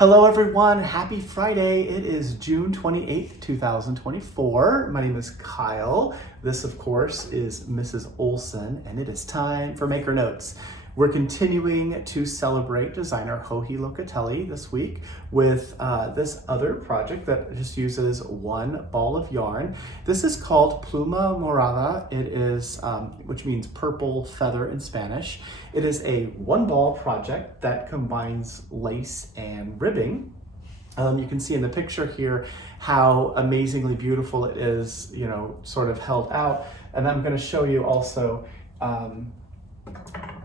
Hello everyone, happy Friday. It is June 28th, 2024. My name is Kyle. This of course is Mrs. Olson and it is time for Maker Notes. We're continuing to celebrate designer Joji Locatelli this week with this other project that just uses one ball of yarn. This is called Pluma Morada. It is, which means purple feather in Spanish. It is a one ball project that combines lace and ribbing. You can see in the picture here how amazingly beautiful it is, you know, sort of held out. And I'm going to show you also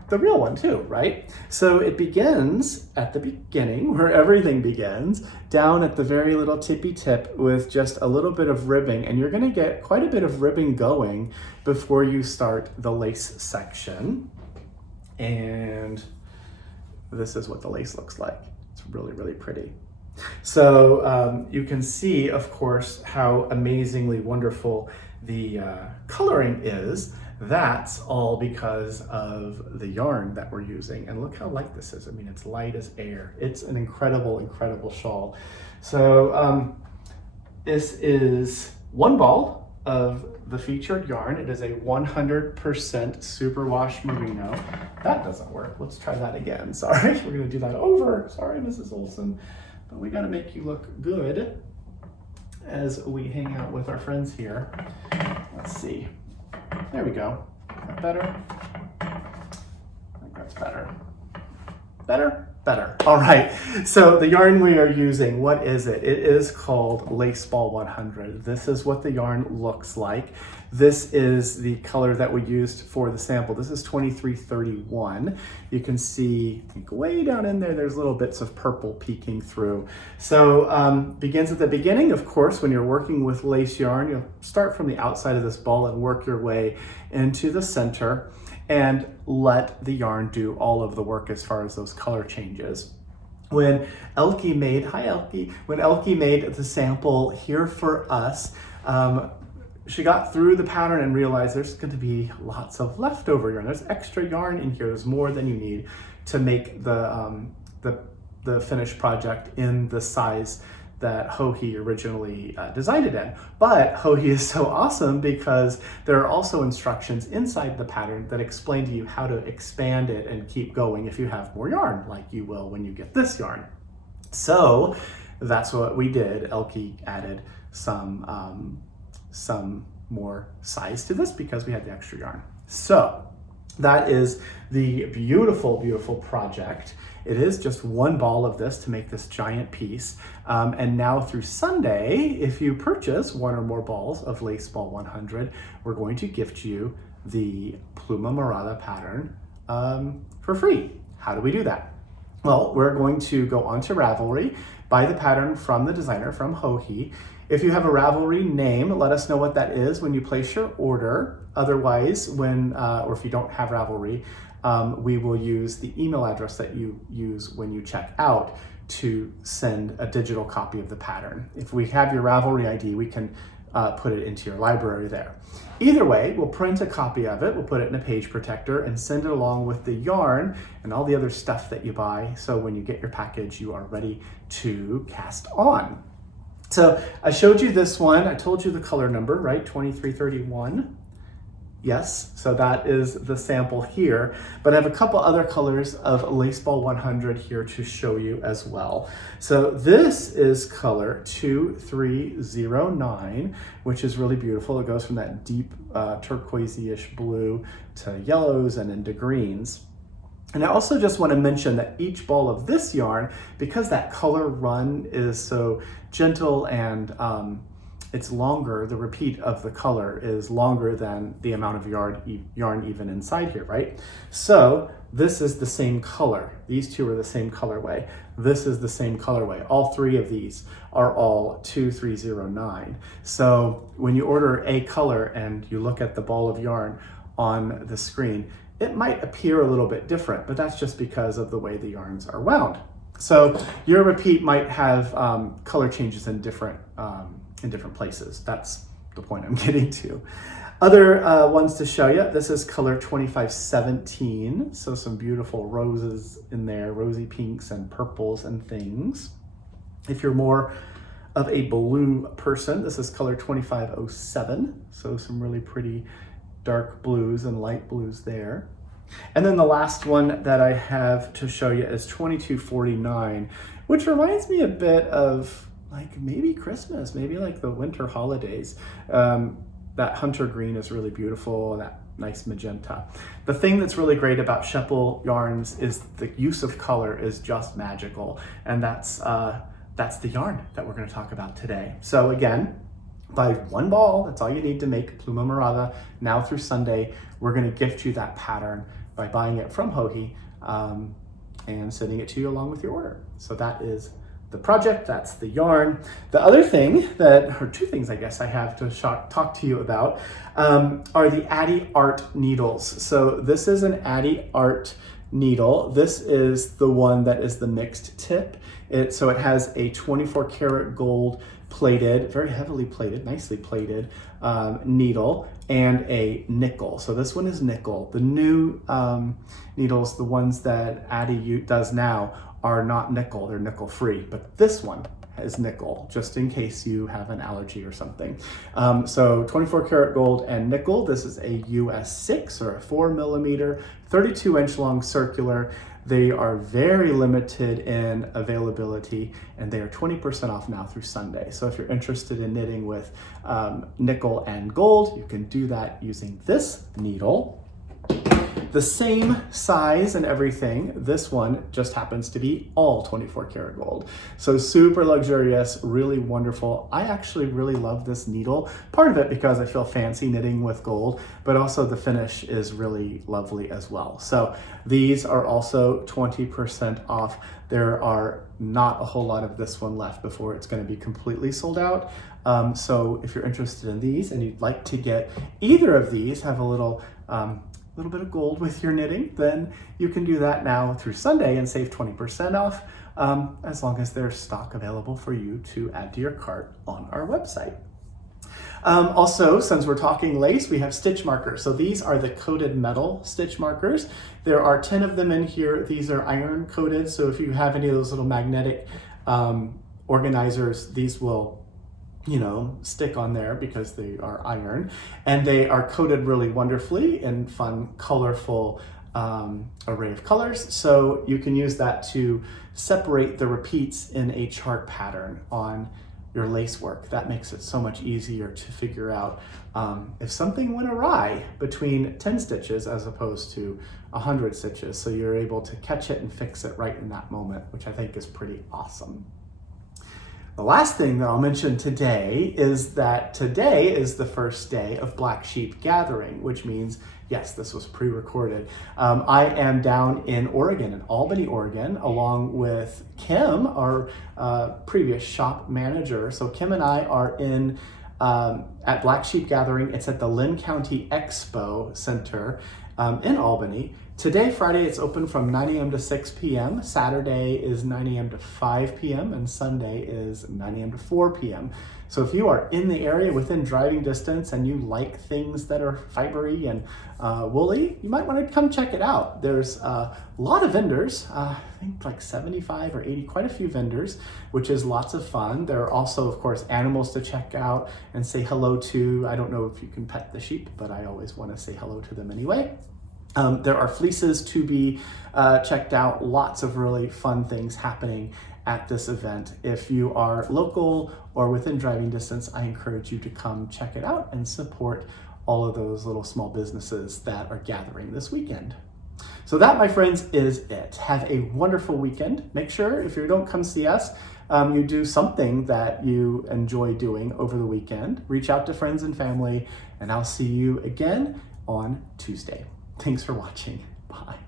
the real one too, right? So it begins at the beginning, where everything begins, down at the very little tippy tip with just a little bit of ribbing, and you're gonna get quite a bit of ribbing going before you start the lace section. And this is what the lace looks like. It's really, really pretty. So you can see, of course, how amazingly wonderful the coloring is. That's all because of the yarn that we're using. And look how light this is. I mean, it's light as air. It's an incredible, incredible shawl. So this is one ball of the featured yarn. It is a 100% superwash merino. That doesn't work. Let's try that again. Sorry, we're gonna do that over. Sorry, Mrs. Olson. But we gotta make you look good as we hang out with our friends here. Let's see. There we go. Is that better? I think that's better. Better? Better. All right. So the yarn we are using, what is it? It is called Lace Ball 100. This is what the yarn looks like. This is the color that we used for the sample. This is 2331. You can see way down in there, there's little bits of purple peeking through. So begins at the beginning, of course. When you're working with lace yarn, you'll start from the outside of this ball and work your way into the center and let the yarn do all of the work as far as those color changes. When Elke made, hi Elke, when Elke made the sample here for us, she got through the pattern and realized there's going to be lots of leftover yarn. There's extra yarn in here. There's more than you need to make the finished project in the size that Joji originally designed it in. But Joji is so awesome because there are also instructions inside the pattern that explain to you how to expand it and keep going if you have more yarn, like you will when you get this yarn. So that's what we did. Elke added some more size to this because we had the extra yarn. So that is the beautiful, beautiful project. It is just one ball of this to make this giant piece. And now through Sunday, if you purchase one or more balls of Lace Ball 100, we're going to gift you the Pluma Morada pattern for free. How do we do that? Well, we're going to go onto Ravelry, buy the pattern from the designer, from Joji. If you have a Ravelry name, let us know what that is when you place your order. Otherwise, or if you don't have Ravelry, we will use the email address that you use when you check out to send a digital copy of the pattern. If we have your Ravelry ID, we can put it into your library there. Either way, we'll print a copy of it, we'll put it in a page protector and send it along with the yarn and all the other stuff that you buy. So when you get your package, you are ready to cast on. So I showed you this one. I told you the color number, right? 2331. Yes, so that is the sample here, but I have a couple other colors of Lace Ball 100 here to show you as well. So this is color 2309, which is really beautiful. It goes from that deep turquoisey-ish blue to yellows and into greens. And I also just want to mention that each ball of this yarn, because that color run is so gentle and it's longer, the repeat of the color is longer than the amount of yarn even inside here, right? So this is the same color. These two are the same colorway. This is the same colorway. All three of these are all 2309. So when you order a color and you look at the ball of yarn on the screen, it might appear a little bit different, but that's just because of the way the yarns are wound. So your repeat might have color changes in different places. That's the point I'm getting to. Other ones to show you, this is color 2517. So some beautiful roses in there, rosy pinks and purples and things. If you're more of a blue person, this is color 2507. So some really pretty dark blues and light blues there. And then the last one that I have to show you is 2249, which reminds me a bit of like maybe Christmas, maybe like the winter holidays. That hunter green is really beautiful, and that nice magenta. The thing that's really great about Schepel yarns is the use of color is just magical, and that's the yarn that we're going to talk about today. So again, buy one ball, that's all you need to make Pluma Morada now through Sunday. We're going to gift you that pattern by buying it from Joji and sending it to you along with your order. So that is the project, that's the yarn. The other thing or two things I guess I have to talk to you about are the Addi Art needles. So this is an Addi Art needle. This is the one that is the mixed tip. So it has a 24 karat gold plated, very heavily plated, nicely plated needle, and a nickel. So this one is nickel. The new needles, the ones that Addi does now, are not nickel, they're nickel free, but this one is nickel, just in case you have an allergy or something. So 24 karat gold and nickel. This is a US 6 or a 4 millimeter, 32 inch long circular. They are very limited in availability, and they are 20% off now through Sunday. So if you're interested in knitting with nickel and gold, you can do that using this needle. The same size and everything, this one just happens to be all 24 karat gold. So super luxurious, really wonderful. I actually really love this needle. Part of it because I feel fancy knitting with gold, but also the finish is really lovely as well. So these are also 20% off. There are not a whole lot of this one left before it's going to be completely sold out. So if you're interested in these and you'd like to get either of these, have a little bit of gold with your knitting, then you can do that now through Sunday and save 20% off, as long as there's stock available for you to add to your cart on our website. Also, since we're talking lace, we have stitch markers. So these are the coated metal stitch markers. There are 10 of them in here. These are iron coated. So if you have any of those little magnetic organizers, these will stick on there because they are iron, and they are coated really wonderfully in fun, colorful array of colors. So you can use that to separate the repeats in a chart pattern on your lace work. That makes it so much easier to figure out if something went awry between 10 stitches as opposed to 100 stitches. So you're able to catch it and fix it right in that moment, which I think is pretty awesome. The last thing that I'll mention today is that today is the first day of Black Sheep Gathering, which means, yes, this was pre-recorded. I am down in Oregon, in Albany, Oregon, along with Kim, our previous shop manager. So Kim and I are at Black Sheep Gathering. It's at the Lynn County Expo Center in Albany. Today, Friday, it's open from 9 a.m. to 6 p.m. Saturday is 9 a.m. to 5 p.m. and Sunday is 9 a.m. to 4 p.m. So if you are in the area within driving distance and you like things that are fibery and woolly, you might want to come check it out. There's a lot of vendors, I think like 75 or 80, quite a few vendors, which is lots of fun. There are also, of course, animals to check out and say hello to. I don't know if you can pet the sheep, but I always want to say hello to them anyway. There are fleeces to be checked out, lots of really fun things happening at this event. If you are local or within driving distance, I encourage you to come check it out and support all of those little small businesses that are gathering this weekend. So that, my friends, is it. Have a wonderful weekend. Make sure if you don't come see us, you do something that you enjoy doing over the weekend. Reach out to friends and family, and I'll see you again on Tuesday. Thanks for watching. Bye.